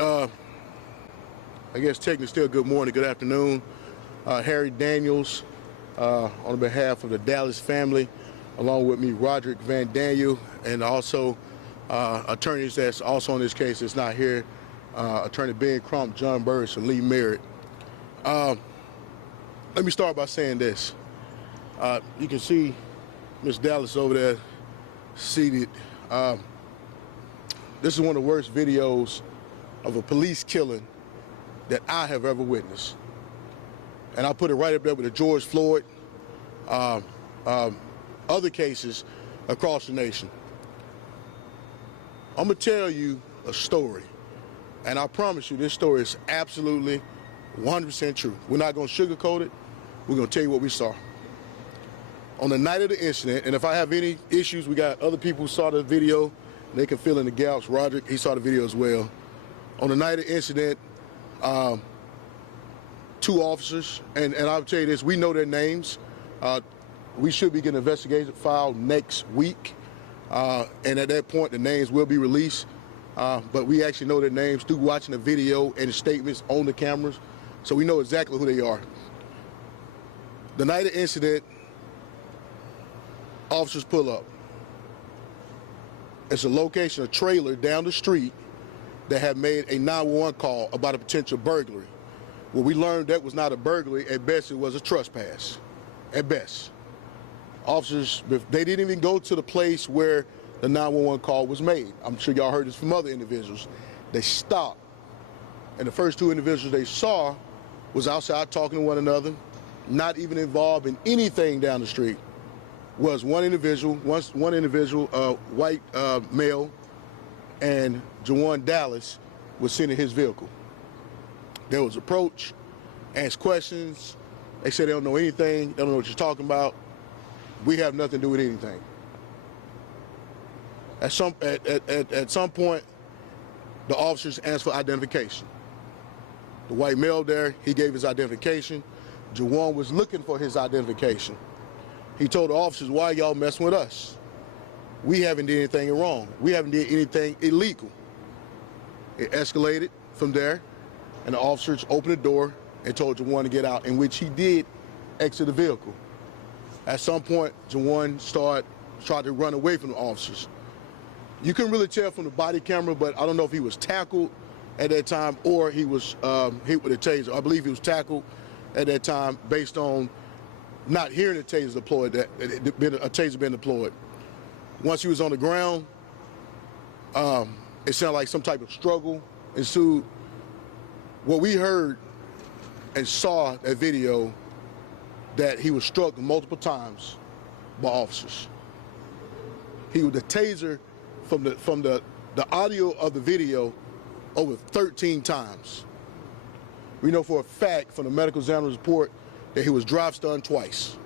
I guess technically still good morning, good afternoon. Harry Daniels, on behalf of the Dallas family, along with me, Roderick Van Daniel, and also attorneys that's also on this case that's not here, Attorney Ben Crump, John Burris, and Lee Merritt. Let me start by saying this. You can see Ms. Dallas over there seated. This is one of the worst videos of a police killing that I have ever witnessed. And I put it right up there with the George Floyd, other cases across the nation. I'm gonna tell you a story, and I promise you this story is absolutely 100% true. We're not gonna sugarcoat it, we're gonna tell you what we saw. On the night of the incident, and if I have any issues, we got other people who saw the video, they can fill in the gaps. Roderick, he saw the video as well. On the night of the incident, two officers, and I'll tell you this, we know their names. We should be getting an investigation filed next week, and at that point the names will be released, but we actually know their names through watching the video and the statements on the cameras, so we know exactly who they are. The night of the incident, officers pull up. It's a location, a trailer down the street that had made a 911 call about a potential burglary. Well, we learned that was not a burglary. At best, it was a trespass. At best. Officers, they didn't even go to the place where the 911 call was made. I'm sure y'all heard this from other individuals. They stopped, and the first two individuals they saw was outside talking to one another, not even involved in anything down the street. Was one individual, white male, and Jawan Dallas was sitting in his vehicle. There was approach, asked questions. They said they don't know anything, they don't know what you're talking about. We have nothing to do with anything. At some point, the officers asked for identification. The white male there, he gave his identification. Jawan was looking for his identification. He told the officers, why y'all messing with us? We haven't did anything wrong. We haven't did anything illegal. It escalated from there, and the officers opened the door and told Jawan to get out, in which he did exit the vehicle. At some point, Jawan tried to run away from the officers. You couldn't really tell from the body camera, but I don't know if he was tackled at that time or he was hit with a taser. I believe he was tackled at that time based on not hearing a taser deployed, a taser being deployed. Once he was on the ground, it sounded like some type of struggle ensued. What we heard and saw that video, that he was struck multiple times by officers. He was the taser from the audio of the video over 13 times. We know for a fact from the medical examiner's report that he was drive stunned twice,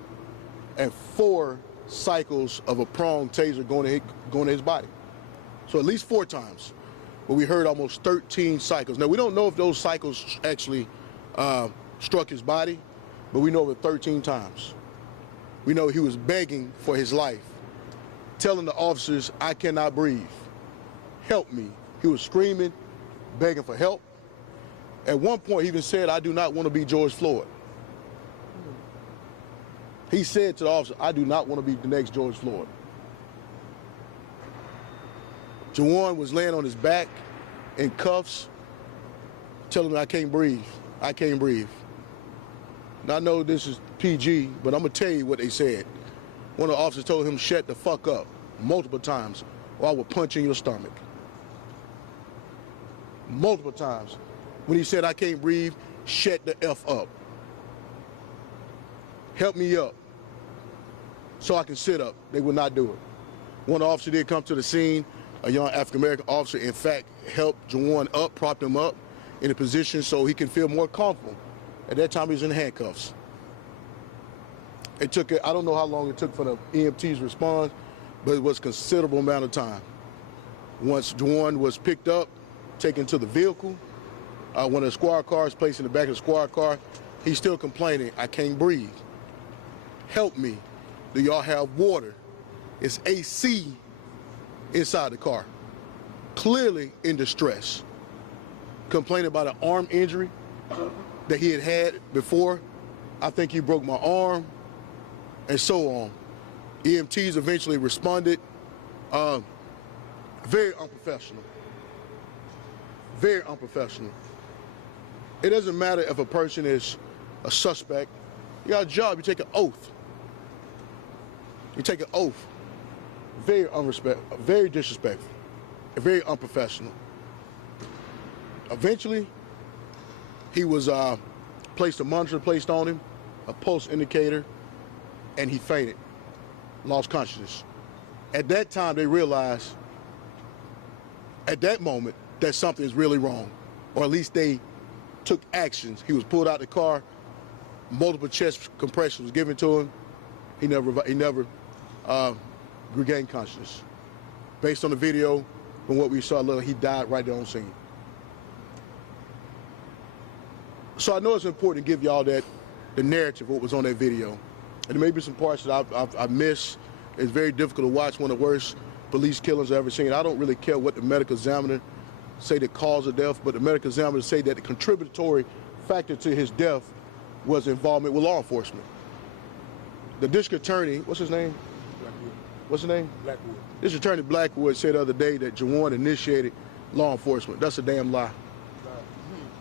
and 4 cycles of a pronged taser going to his body. So at least 4 times. But we heard almost 13 cycles. Now we don't know if those cycles actually struck his body, but we know over 13 times. We know he was begging for his life, telling the officers, I cannot breathe, help me. He was screaming, begging for help. At one point he even said, I do not want to be George Floyd. He said to the officer, I do not want to be the next George Floyd. Jawan was laying on his back in cuffs, telling him, I can't breathe, I can't breathe. Now I know this is PG, but I'm gonna tell you what they said. One of the officers told him, shut the fuck up, multiple times, or I will punch in your stomach. Multiple times. When he said, I can't breathe, shut the F up. Help me up so I can sit up. They would not do it. One officer did come to the scene, a young African-American officer, in fact, helped Jawan up, propped him up in a position so he can feel more comfortable. At that time, he was in handcuffs. It took, I don't know how long it took for the EMTs to respond, but it was a considerable amount of time. Once Jawan was picked up, taken to the vehicle, one of the squad cars placed in the back of the squad car, he's still complaining, I can't breathe. Help me. Do y'all have water? It's AC inside the car. Clearly in distress. complaining about an arm injury that he had before. I think he broke my arm, and so on. EMTs eventually responded. Very unprofessional. Very unprofessional. It doesn't matter if a person is a suspect. You got a job, you take an oath. You take an oath. Very very disrespectful, and very unprofessional. Eventually, he was a monitor placed on him, a pulse indicator, and he fainted, lost consciousness. At that time, they realized, at that moment, that something is really wrong, or at least they took actions. He was pulled out the car, multiple chest compressions was given to him. He never regained consciousness. Based on the video, from what we saw, he died right there on scene. So I know it's important to give y'all the narrative of what was on that video. And there may be some parts that I miss. It's very difficult to watch, one of the worst police killings I've ever seen. I don't really care what the medical examiner say the cause of death, but the medical examiner say that the contributory factor to his death was involvement with law enforcement. The district attorney, what's his name? Blackwood. What's his name? Blackwood. District Attorney Blackwood said the other day that Jawan initiated law enforcement. That's a damn lie.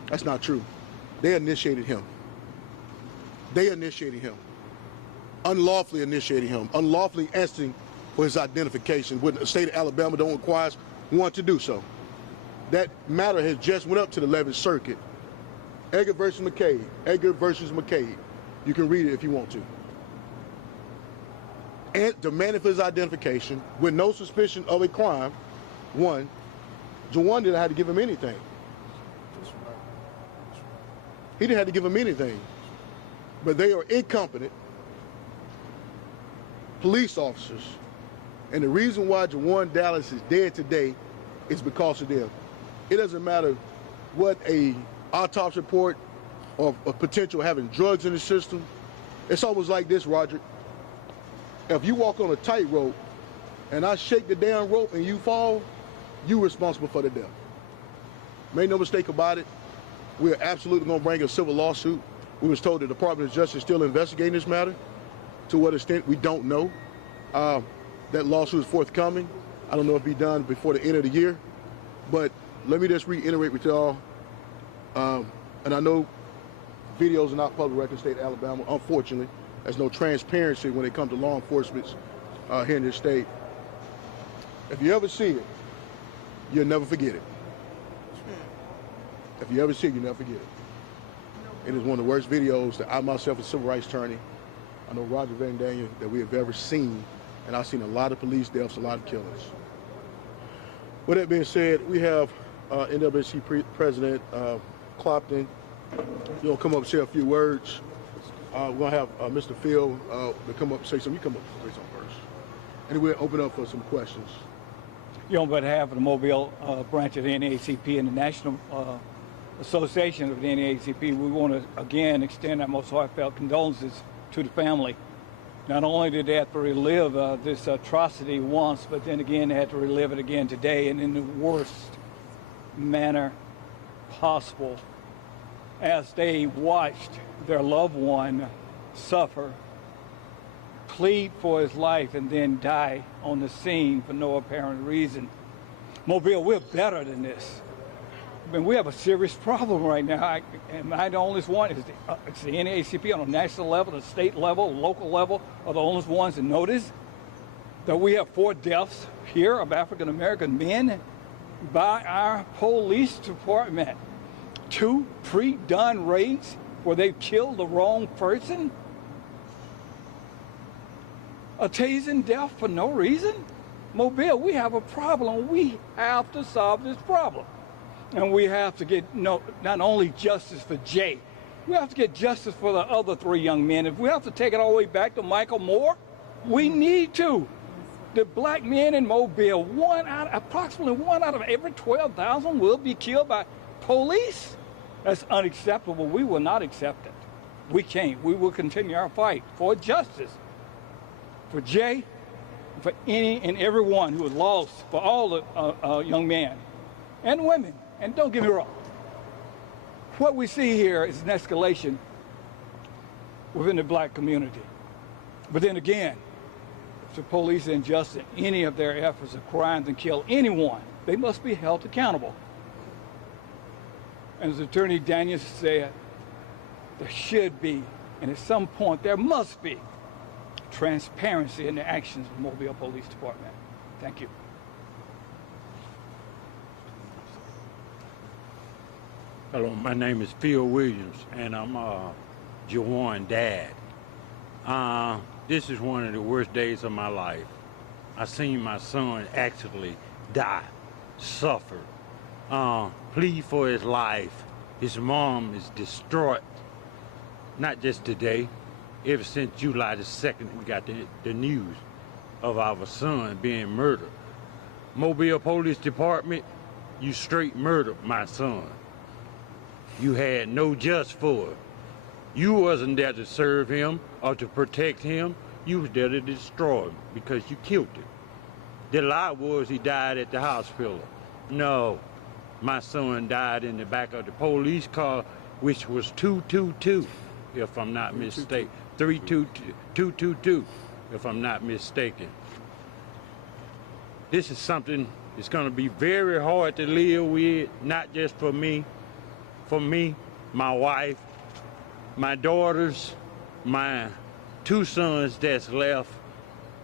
That's not true. They initiated him. They initiated him. Unlawfully initiated him. Unlawfully asking for his identification when the state of Alabama don't require one to do so. That matter has just went up to the 11th Circuit. Edgar versus McCabe. Edgar versus McCabe. You can read it if you want to. And demanding for his identification with no suspicion of a crime. One, Jawan didn't have to give him anything. He didn't have to give him anything. But they are incompetent police officers. And the reason why Jawan Dallas is dead today is because of them. It doesn't matter what a autopsy report or a potential having drugs in the system. It's almost like this, Roger. If you walk on a tightrope and I shake the damn rope and you fall, you're responsible for the death. Make no mistake about it. We're absolutely going to bring a civil lawsuit. We was told the Department of Justice is still investigating this matter. To what extent, we don't know. That lawsuit is forthcoming. I don't know if it'll be done before the end of the year. But let me just reiterate with y'all. And I know videos are not public record in the state of Alabama. Unfortunately, there's no transparency when it comes to law enforcement here in this state. If you ever see it, you'll never forget it. If you ever see it, you'll never forget it. It is one of the worst videos that I myself, a civil rights attorney, I know Roger Van Daniel, that we have ever seen. And I've seen a lot of police deaths, a lot of killings. With that being said, we have NAACP President Clopton. He'll come up and say a few words. We're going to have Mr. Phil to come up and say something. You come up and say something first. And we'll open up for some questions. On behalf of the Mobile branch of the NAACP and the National Association of the NAACP, we want to again extend our most heartfelt condolences to the family. Not only did they have to relive this atrocity once, but then again they had to relive it again today, and in the worst manner possible, as they watched their loved one suffer, plead for his life, and then die on the scene for no apparent reason. Mobile, we're better than this. I mean, we have a serious problem right now. Am I the only one? It's the NAACP on a national level, the state level, local level are the only ones that notice that we have 4 deaths here of African-American men by our police department. 2 pre-done raids where they've killed the wrong person. A tasing death for no reason. Mobile, we have a problem. We have to solve this problem. And we have to get not only justice for Jay, we have to get justice for the other 3 young men. If we have to take it all the way back to Michael Moore, we need to. The black men in Mobile, approximately one out of every 12,000 will be killed by police. That's unacceptable. We will not accept it. We can't. We will continue our fight for justice, for Jay, for any and everyone who was lost, for all the young men and women. And don't get me wrong, What we see here is an escalation within the black community. But then again, if the police ingest in any of their efforts of crimes and kill anyone, they must be held accountable. And as Attorney Daniels said, there should be, and at some point there must be, transparency in the actions of the Mobile Police Department. Thank you. Hello, my name is Phil Williams, and I'm Jawan dad. This is one of the worst days of my life. I seen my son actually die, suffer, plead for his life. His mom is distraught. Not just today, ever since July the 2nd, we got the news of our son being murdered. Mobile Police Department, you straight murdered my son. You had no just for it. You wasn't there to serve him or to protect him. You was there to destroy him because you killed him. The lie was he died at the hospital. No, my son died in the back of the police car, which was 222, if I'm not mistaken. 222, if I'm not mistaken. This is something that's going to be very hard to live with, not just for me, my wife, my daughters, my 2 sons that's left.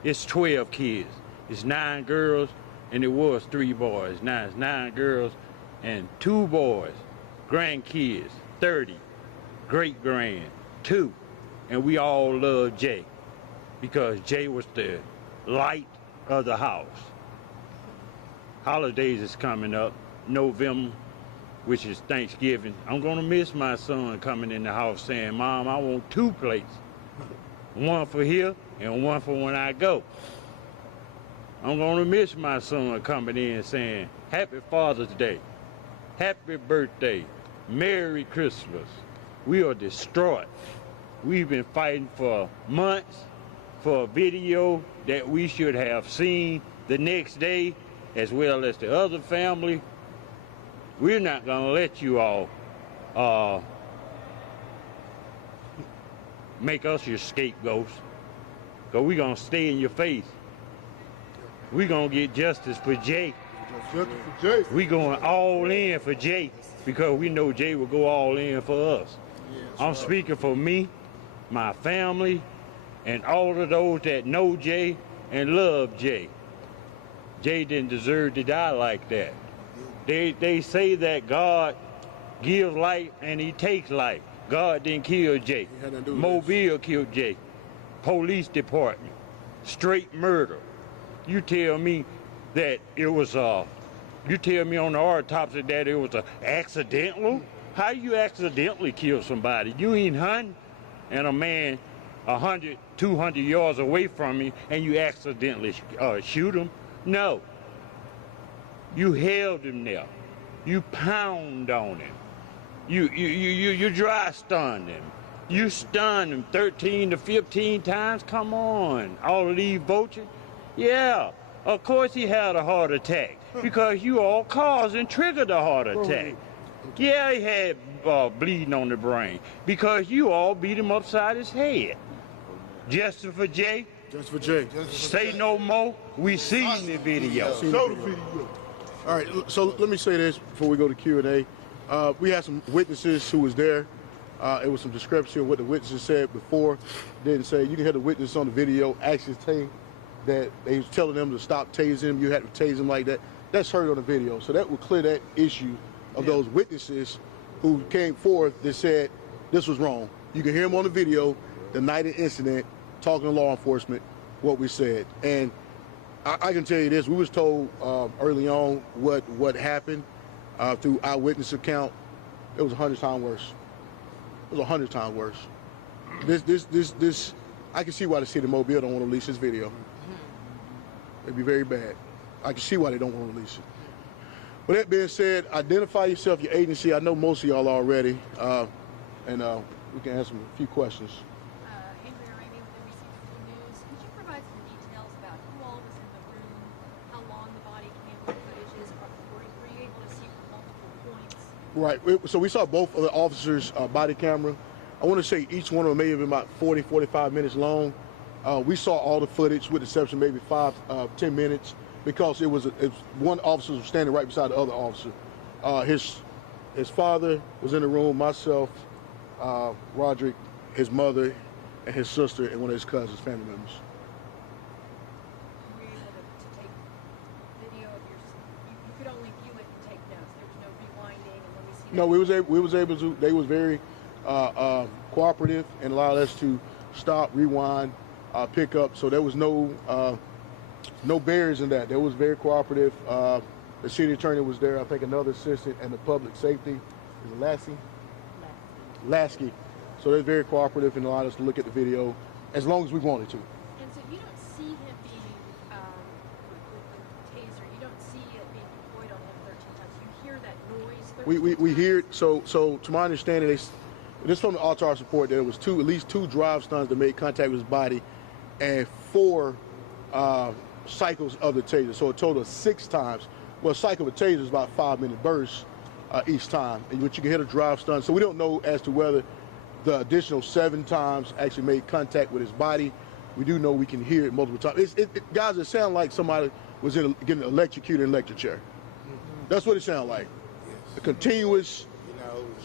It's 12 kids. It's 9 girls, and it was 3 boys. Now it's 9 girls and 2 boys. Grandkids, 30. Great-grand, 2. And we all love Jay because Jay was the light of the house. Holidays is coming up, November, which is Thanksgiving. I'm gonna miss my son coming in the house saying, Mom, I want 2 plates. One for here and one for when I go. I'm gonna miss my son coming in saying, Happy Father's Day, Happy Birthday, Merry Christmas. We are distraught. We've been fighting for months for a video that we should have seen the next day, as well as the other family. We're not gonna let you all make us your scapegoats, because we're gonna stay in your face. We're gonna get justice for Jay. We going all in for Jay, because we know Jay will go all in for us. I'm speaking for me, my family, and all of those that know Jay and love Jay. Jay didn't deserve to die like that. They say that God gives life and he takes life. God didn't kill Jay. Mobile killed Jay. Police department, straight murder. You tell me that it was you tell me on the autopsy that it was accidental? How you accidentally kill somebody? You ain't hunting and a man 100, 200 yards away from you and you accidentally shoot him? No. You held him there. You pound on him. You dry stunned him. You stunned him 13 to 15 times. Come on, all of these vultures. Yeah, of course he had a heart attack because you all caused and triggered a heart attack. Yeah, he had bleeding on the brain because you all beat him upside his head. Justice for Jay. Justice for Jay. Say no more. We seen the video. All right, so let me say this before we go to Q&A. We had some witnesses who was there. It was some discrepancy on what the witnesses said before. Didn't say. You can hear the witness on the video actually say that they was telling them to stop tasing him. You had to tase him like that. That's heard on the video. So that will clear that issue of those witnesses who came forth that said this was wrong. You can hear him on the video, the night of the incident, talking to law enforcement, what we said. And I can tell you this, we was told early on what happened through eyewitness account. It was 100 times worse. It was 100 times worse. This, I can see why the city of Mobile don't want to release this video. It'd be very bad. I can see why they don't want to release it. With that being said, identify yourself, your agency. I know most of y'all already, and we can answer a few questions. Andrea Ramey with NBC News. Could you provide some details about who all was in the room, how long the body camera footage is? Were you able to see from multiple points? Right. So we saw both of the officers' body camera. I want to say each one of them may have been about 40, 45 minutes long. We saw all the footage with the exception maybe 10 minutes because it was one officer was standing right beside the other officer. His father was in the room, myself, Roderick, his mother, and his sister, and one of his cousins, family members. Were you able to take video of you could only view it and take notes. There was no rewinding, and when we see No, we was able to. They was very cooperative and allowed us to stop, rewind, pick up. So there was no barriers in that. They was very cooperative. The city attorney was there. I think another assistant and the public safety is it Lasky. So they're very cooperative and allowed us to look at the video as long as we wanted to. And so you don't see him being with the taser. You don't see it being deployed on him 13 times. You hear that noise 13 times. We hear it. So to my understanding, this from the autopsy report, there was at least two drive stuns that made contact with his body, and 4 cycles of the taser. So a total of 6 times. Well, a cycle of a taser is about 5-minute bursts each time, but you can hit a drive stun. So we don't know as to whether the additional 7 times actually made contact with his body. We do know we can hear it multiple times. Guys, it sounds like somebody was getting electrocuted in an electric chair. That's what it sounds like. A continuous.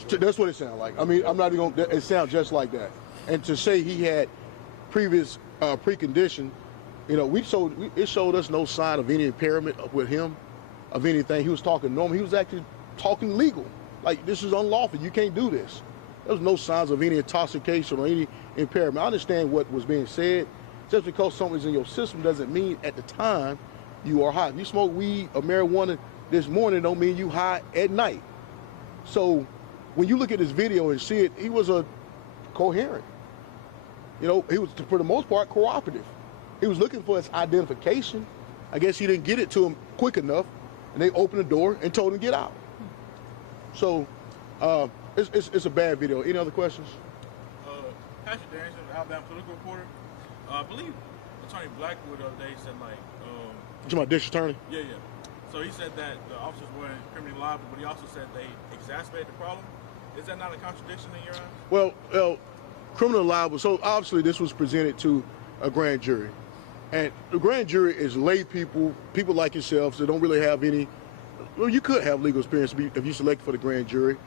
That's what it sounds like. I mean, I'm not even going to, it sounds just like that. And to say he had previous precondition, it showed us no sign of any impairment with him, of anything. He was talking normal. He was actually talking legal. Like, this is unlawful. You can't do this. There was no signs of any intoxication or any impairment. I understand what was being said. Just because something's in your system doesn't mean at the time you are high. If you smoke weed or marijuana this morning, don't mean you high at night. So when you look at this video and see it, he was coherent. He was, for the most part, cooperative. He was looking for his identification. I guess he didn't get it to him quick enough, and they opened the door and told him to get out. So it's a bad video. Any other questions? Patrick Danielson, Alabama political reporter. I believe Attorney Blackwood the other day said You talking about district attorney? Yeah. So he said that the officers weren't criminally liable, but he also said they exacerbated the problem. Is that not a contradiction in your eyes? Well, criminal liable. So obviously this was presented to a grand jury, and the grand jury is lay people like yourselves that don't really have any. Well, you could have legal experience if you selected for the grand jury.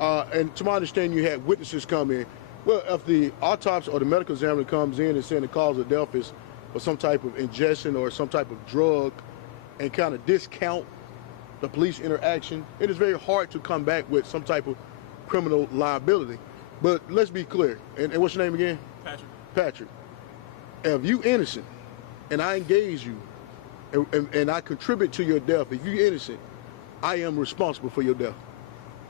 And to my understanding, you had witnesses come in. Well, if the autopsy or the medical examiner comes in and saying the cause of death is for some type of ingestion or some type of drug, and kind of discount the police interaction, it is very hard to come back with some type of criminal liability. But let's be clear. And what's your name again? Patrick. If you innocent and I engage you and I contribute to your death, if you're innocent, I am responsible for your death.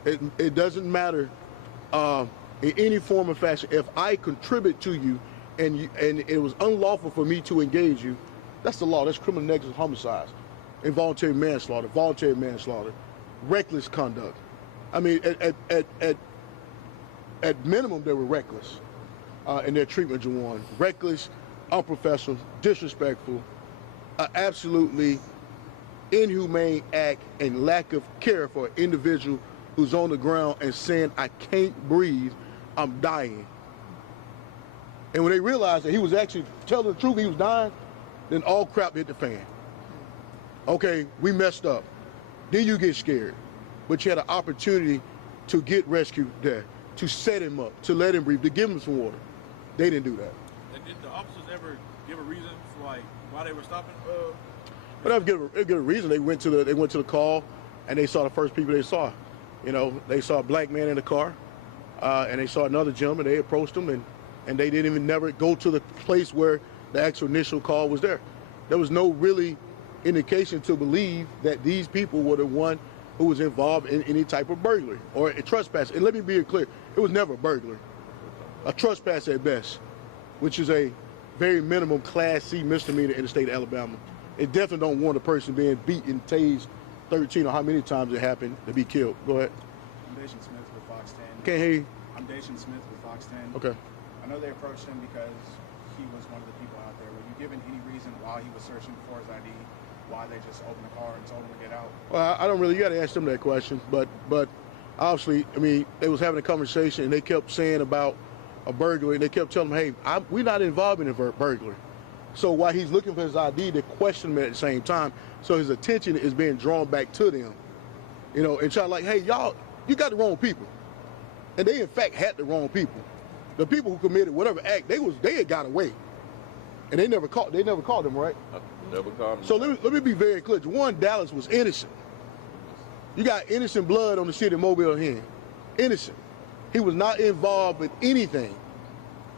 It doesn't matter in any form or fashion. If I contribute to you and it was unlawful for me to engage you, that's the law. That's criminal negligence homicide, involuntary manslaughter, voluntary manslaughter, reckless conduct. I mean, at minimum, they were reckless in their treatment, Jawan. Reckless, unprofessional, disrespectful, absolutely inhumane act and lack of care for an individual who's on the ground and saying, I can't breathe, I'm dying. And when they realized that he was actually telling the truth, he was dying, then all crap hit the fan. Okay, we messed up. Then you get scared. But you had an opportunity to get rescued there, to set him up, to let him breathe, to give him some water. They didn't do that. And did the officers ever give a reason for why they were stopping? But they give a reason. They went to the call, and they saw the first people they saw. They saw a black man in the car, and they saw another gentleman. They approached him, and they didn't even never go to the place where the actual initial call was there. There was no really indication to believe that these people were the one who was involved in any type of burglary or a trespass. And let me be clear, it was never a burglary. A trespass at best, which is a very minimum Class C misdemeanor in the state of Alabama. It definitely don't want a person being beaten, tased 13 or how many times it happened to be killed. Go ahead. I'm Dacian Smith with Fox 10. Can't hear you. I'm Dacian Smith with Fox 10. Okay. I know they approached him because he was one of the people out there. Were you given any reason why he was searching for his ID? Why they just opened the car and told him to get out? Well, I don't really. You got to ask them that question. But obviously, I mean, they was having a conversation and they kept saying about a burglary, and they kept telling him, hey, we're not involved in a burglary. So while he's looking for his ID, they question him at the same time. So his attention is being drawn back to them, you know, and try like, hey, y'all, you got the wrong people. And they in fact had the wrong people. The people who committed whatever act, they had got away. And they never caught them, right? Never caught them. So let me be very clear. Jawan Dallas was innocent. You got innocent blood on the city of Mobile here. Innocent. He was not involved with anything.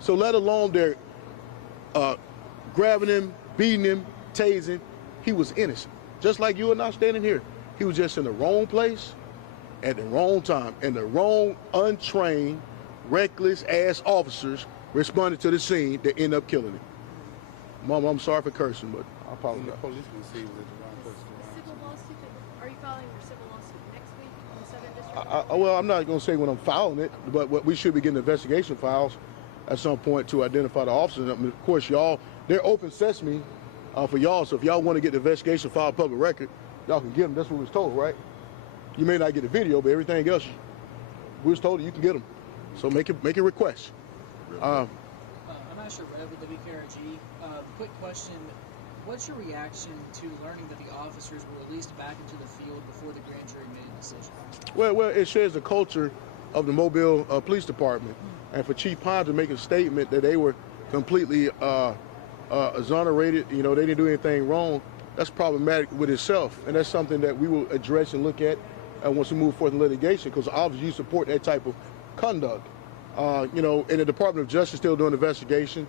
So let alone their grabbing him, beating him, tasing, he was innocent. Just like you and I standing here. He was just in the wrong place at the wrong time. And the wrong, untrained, reckless ass officers responded to the scene that ended up killing him. Mama, I'm sorry for cursing, but I apologize. Civil lawsuit, are you filing your civil lawsuit next week in the Southern District? Well, I'm not going to say when I'm filing it, but we should be getting investigation files at some point to identify the officers. I mean, of course, y'all, they're open sesame for y'all, so if y'all want to get the investigation file public record, y'all can get them. That's what we was told, right? You may not get the video, but everything else, we was told that you can get them. So make a request. I'm not sure whatever WKRG. Quick question. What's your reaction to learning that the officers were released back into the field before the grand jury made a decision? Well, it shares the culture of the Mobile Police Department. And for Chief Pine to make a statement that they were completely exonerated, you know, they didn't do anything wrong, that's problematic with itself. And that's something that we will address and look at once we move forward in litigation, because obviously you support that type of conduct. You know, and the Department of Justice still doing an investigation.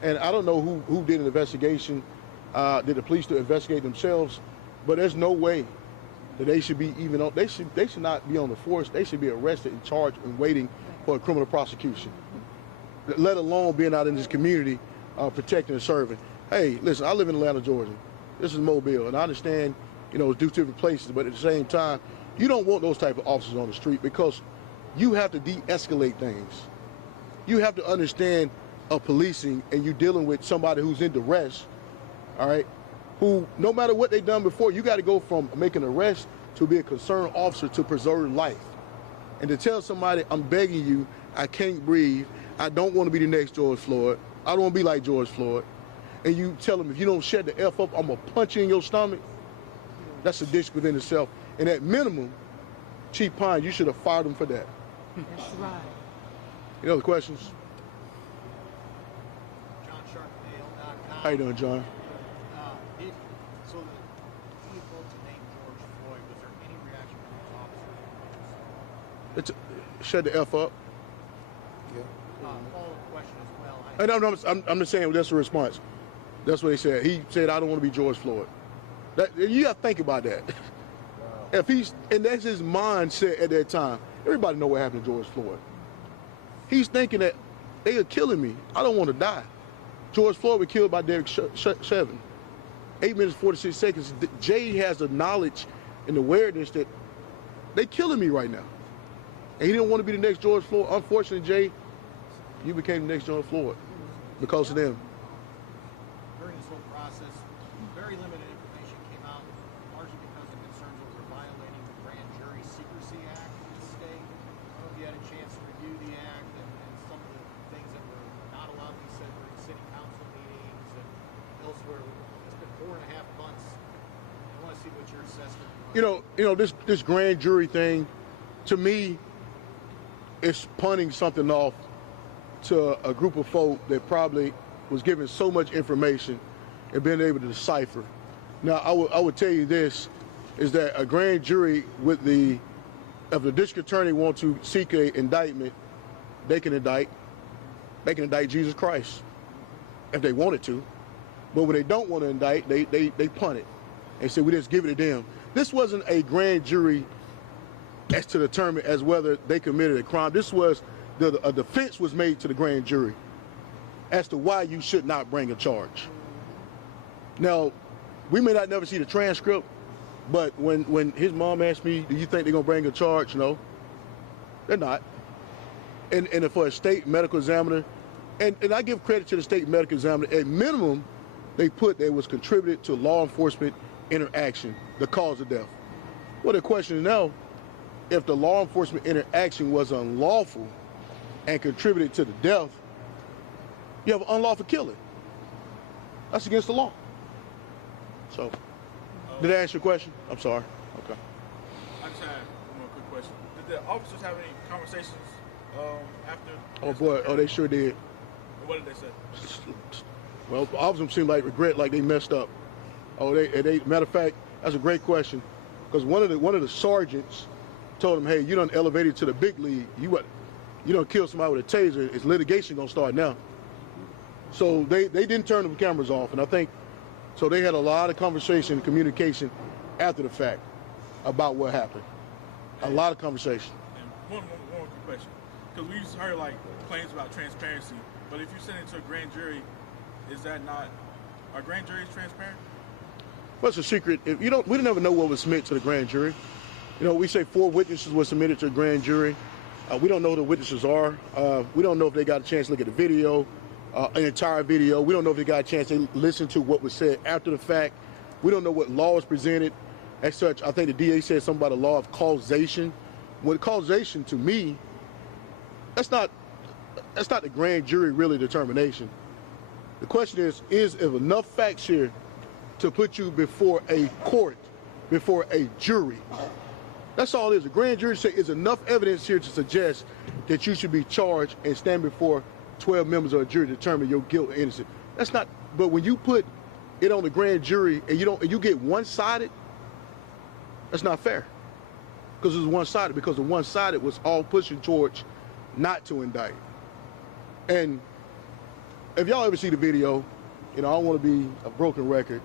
And I don't know who did an investigation, did the police to investigate themselves, but there's no way that they should be even on, they should not be on the force. They should be arrested and charged and waiting for a criminal prosecution, let alone being out in this community protecting and serving. Hey, listen, I live in Atlanta, Georgia. This is Mobile, and I understand, you know, it's due to different places, but at the same time, you don't want those type of officers on the street, because you have to de-escalate things. You have to understand policing, and you're dealing with somebody who's in duress, all right, who, no matter what they've done before, you got to go from making an arrest to be a concerned officer to preserve life. And to tell somebody, I'm begging you, I can't breathe, I don't want to be the next George Floyd, I don't want to be like George Floyd, and you tell them, if you don't shut the F up, I'm going to punch you in your stomach, that's a dish within itself. And at minimum, Chief Pine, you should have fired him for that. That's right. Any other questions? How you doing, John? So he voted to name George Floyd. Was there any reaction from the officers? Shut the F up. Yeah. Follow-up question as well. I'm just saying that's a response. That's what he said. He said, I don't want to be George Floyd. You got to think about that. If he's, and that's his mindset at that time. Everybody know what happened to George Floyd. He's thinking that they are killing me. I don't want to die. George Floyd was killed by Derek Chauvin. 8 minutes, 46 seconds. Jay has the knowledge and awareness that they killing me right now. And he didn't want to be the next George Floyd. Unfortunately, Jay, you became the next George Floyd because of them. During this whole process, very limited information came out, largely because of concerns over violating the Grand Jury Secrecy Act in the state. I don't know if you had a chance to review the act and some of the things that were not allowed to be said during city council meetings and elsewhere. It's been 4.5 months. I want to see what your assessment was. You know, this grand jury thing, to me, it's punting something off to a group of folk that probably was given so much information and being able to decipher. Now, I would tell you this, is that a grand jury if the district attorney wants to seek an indictment, they can indict Jesus Christ if they wanted to. But when they don't want to indict, they punt it and say, we just give it to them. This wasn't a grand jury as to determine as whether they committed a crime. This was a defense was made to the grand jury as to why you should not bring a charge. Now, we may not never see the transcript, but when his mom asked me, do you think they're going to bring a charge? No, they're not. And for a state medical examiner, and I give credit to the state medical examiner, at minimum, they put that was contributed to law enforcement interaction, the cause of death. Well, the question is now, if the law enforcement interaction was unlawful and contributed to the death, you have an unlawful killing. That's against the law. So, did I answer your question? I'm sorry. Okay. I just had one more quick question. Did the officers have any conversations after? Oh boy, oh they sure did. What did they say? Well, all of them seem like regret, like they messed up. Oh, they matter of fact, that's a great question, because one of the sergeants told him, hey, you done elevated to the big league. You done killed somebody with a taser. It's litigation gonna start now. So they didn't turn the cameras off, and I think so. They had a lot of conversation and communication after the fact about what happened. A lot of conversation. And one quick question, because we've heard like claims about transparency, but if you send it to a grand jury, is that not? Are grand juries transparent? Well, it's a secret. If we didn't ever know what was submitted to the grand jury. You know, we say 4 witnesses were submitted to a grand jury. We don't know who the witnesses are. We don't know if they got a chance to look at the video, an entire video. We don't know if they got a chance to listen to what was said after the fact. We don't know what law was presented. As such, I think the DA said something about a law of causation. When causation, to me, that's not the grand jury really determination. The question is if enough facts here to put you before a court, before a jury. That's all it is. The grand jury say is enough evidence here to suggest that you should be charged and stand before 12 members of a jury to determine your guilt or innocence. That's not. But when you put it on the grand jury and you get one-sided, that's not fair. Because it was one-sided. Because the one-sided was all pushing towards not to indict. And if y'all ever see the video, you know I don't want to be a broken record.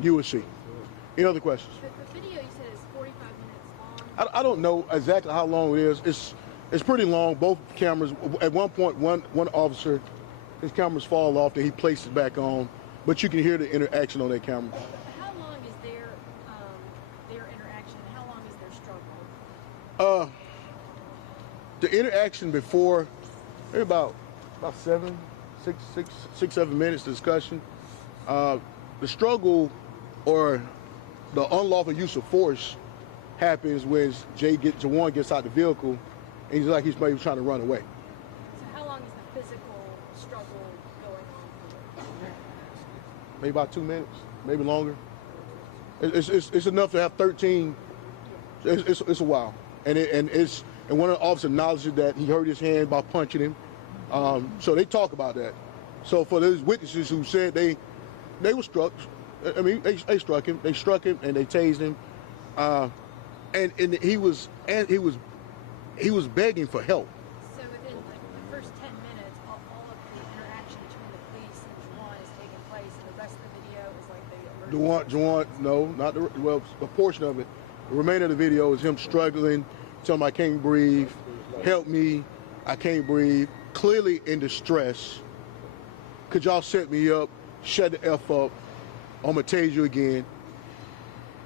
You will see. Any other questions? The video you said is 45 minutes long. I don't know exactly how long it is. It's pretty long. Both cameras. At one point, one officer, his cameras fall off, then he places it back on. But you can hear the interaction on that camera. How long is their interaction? How long is their struggle? The interaction before, maybe about 7 minutes discussion. The struggle or the unlawful use of force happens when Jawan gets out the vehicle and he's like he's maybe trying to run away. So how long is the physical struggle going on for? Maybe about 2 minutes, maybe longer. It's enough to have 13. It's a while, and one of the officers acknowledges that he hurt his hand by punching him. So they talk about that. So for those witnesses who said they were struck, I mean they struck him and they tased him, and he was begging for help. So within like the first 10 minutes, all of the interaction between the police and Jawan is taking place, and the rest of the video is like the emergency. Jawan, no, not a portion of it. The remainder of the video is him struggling, telling him I can't breathe, help me, I can't breathe, clearly in distress. Could y'all set me up, shut the F up, I'm gonna tase you again.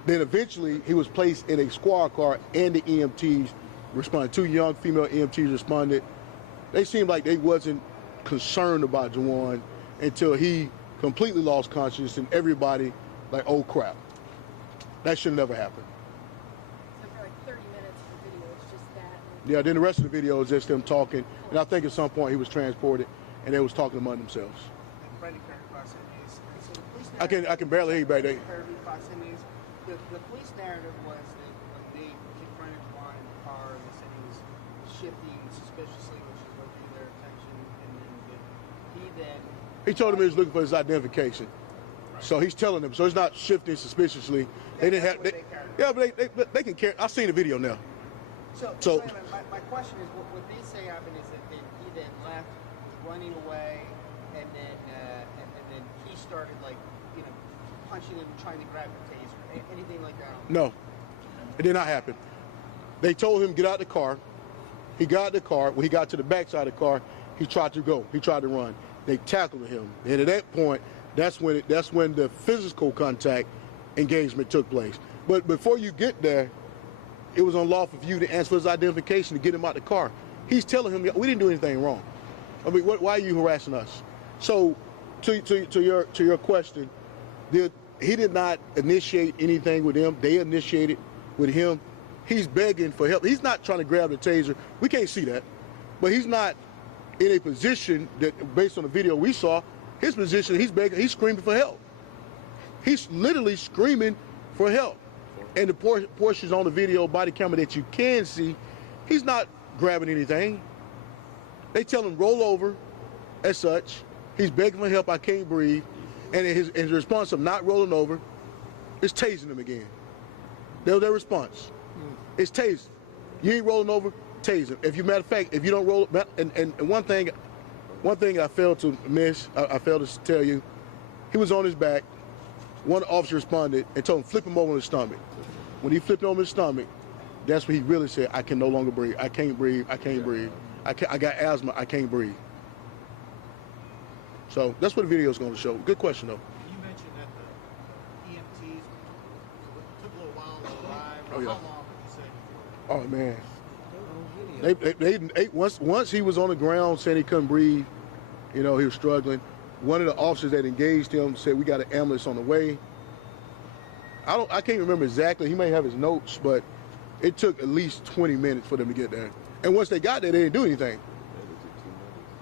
Then eventually he was placed in a squad car and the EMTs responded. 2 young female EMTs responded. They seemed like they wasn't concerned about Jawan until he completely lost consciousness and everybody like, oh crap. That should never happen. So for like 30 minutes of the video, it's just that. Yeah, then the rest of the video is just them talking. And I think at some point he was transported and they was talking among themselves. I can barely hear you back there. The police narrative was that when they confronted Jawan in the car, they said he was shifting suspiciously, which is what drew their attention, and then he told them he was looking for his identification. So he's telling them. So it's not shifting suspiciously. They didn't have. But they can carry. I've seen the video now. So my question is, what they say happened is that he then left, running away, and then he started punching him, trying to grab the taser, anything like that? No, it did not happen. They told him get out the car. He got out the car. When he got to the backside of the car, he tried to go. He tried to run. They tackled him, and at that point, that's when the physical contact engagement took place. But before you get there, it was unlawful for you to ask for his identification to get him out the car. He's telling him we didn't do anything wrong. I mean, why are you harassing us? So, to your question, he did not initiate anything with them. They initiated with him. he's begging for help. He's not trying to grab the taser. We can't see that. But he's not in a position that, based on the video we saw, his position, he's begging, he's screaming for help. He's literally screaming for help. And the portions on the video, body camera that you can see, he's not grabbing anything. They tell him roll over as such. He's begging for help, I can't breathe. And his response of not rolling over is tasing him again. That was their response. It's tasing. You ain't rolling over, tase him. If you, matter of fact, if you don't roll, and one thing I failed to miss, I failed to tell you, he was on his back. One officer responded and told him flip him over on his stomach. When he flipped him over his stomach, that's when he really said, I can no longer breathe. I can't breathe. I can't breathe. I got asthma. I can't breathe. So that's what the video is going to show. Good question, though. You mentioned that the EMTs took a little while to arrive. Oh, yeah. How long would you say before? Oh, man. They once he was on the ground saying he couldn't breathe, you know, he was struggling. One of the officers that engaged him said, we got an ambulance on the way. I can't remember exactly. He may have his notes, but it took at least 20 minutes for them to get there. And once they got there, they didn't do anything.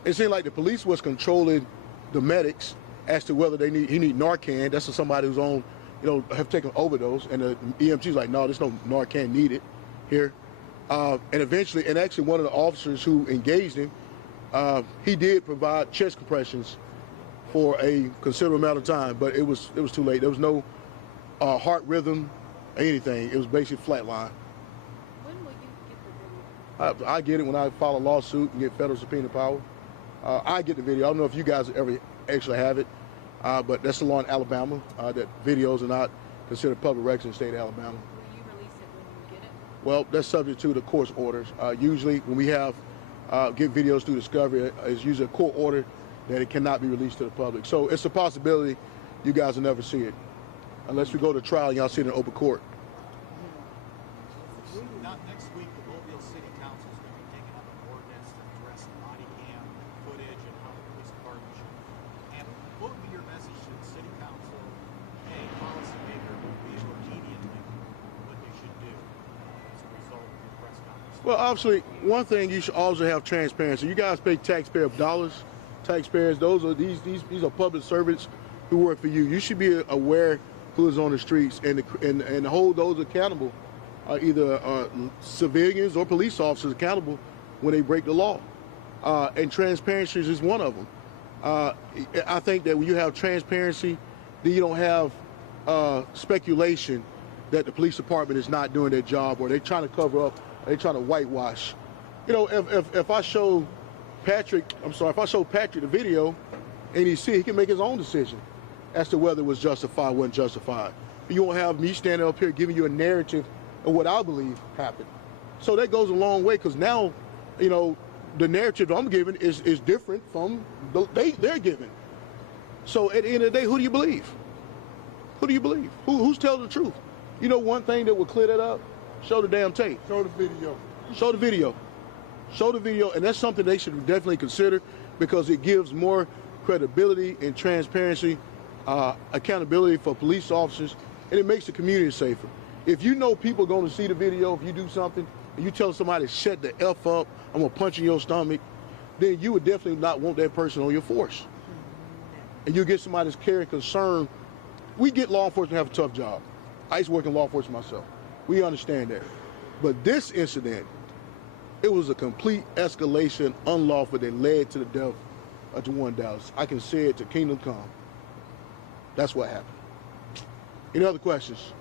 It seemed like the police was controlling the medics as to whether he need Narcan. That's for somebody who's on, you know, have taken overdose. And the EMT's like, no, there's no Narcan needed here. And eventually, and actually one of the officers who engaged him, he did provide chest compressions for a considerable amount of time, but it was too late. There was no heart rhythm, anything. It was basically flatline. When will you get the video? I get it when I file a lawsuit and get federal subpoena power. I get the video. I don't know if you guys ever actually have it, but that's the law in Alabama, that videos are not considered public records in the state of Alabama. Will you release it when you get it? Well, that's subject to the court's orders. Usually when we have get videos through discovery, it's usually a court order that it cannot be released to the public. So it's a possibility you guys will never see it. Unless we go to trial and y'all see it in open court. Not next week, the Mobile City Council is going to be taking up an ordinance to address body cam footage and how the police department should. And what would be your message to the City Council, hey, policymaker, review immediately what you should do as a result of the press conference? Well, obviously, one thing you should also have transparency. You guys pay taxpayer dollars. Taxpayers, these are public servants who work for you. You should be aware who is on the streets and hold those accountable, either civilians or police officers accountable when they break the law. And transparency is one of them. I think that when you have transparency, then you don't have speculation that the police department is not doing their job or they're trying to cover up, they're trying to whitewash. You know, if I show Patrick the video and he can make his own decision as to whether it was justified or wasn't justified. You won't have me standing up here giving you a narrative of what I believe happened. So that goes a long way because now, you know, the narrative I'm giving is different from they're giving. So at the end of the day, who do you believe? Who do you believe? Who's telling the truth? You know one thing that will clear that up? Show the damn tape. Show the video. Show the video. Show the video, and that's something they should definitely consider because it gives more credibility and transparency, accountability for police officers, and it makes the community safer. If you know people are going to see the video, if you do something, and you tell somebody, shut the F up, I'm going to punch in your stomach, then you would definitely not want that person on your force. And you get somebody that's carrying concern. We get law enforcement to have a tough job. I used to work in law enforcement myself. We understand that. But this incident, it was a complete escalation, unlawful, that led to the death of Jawan Dallas. I can say it to kingdom come. That's what happened. Any other questions?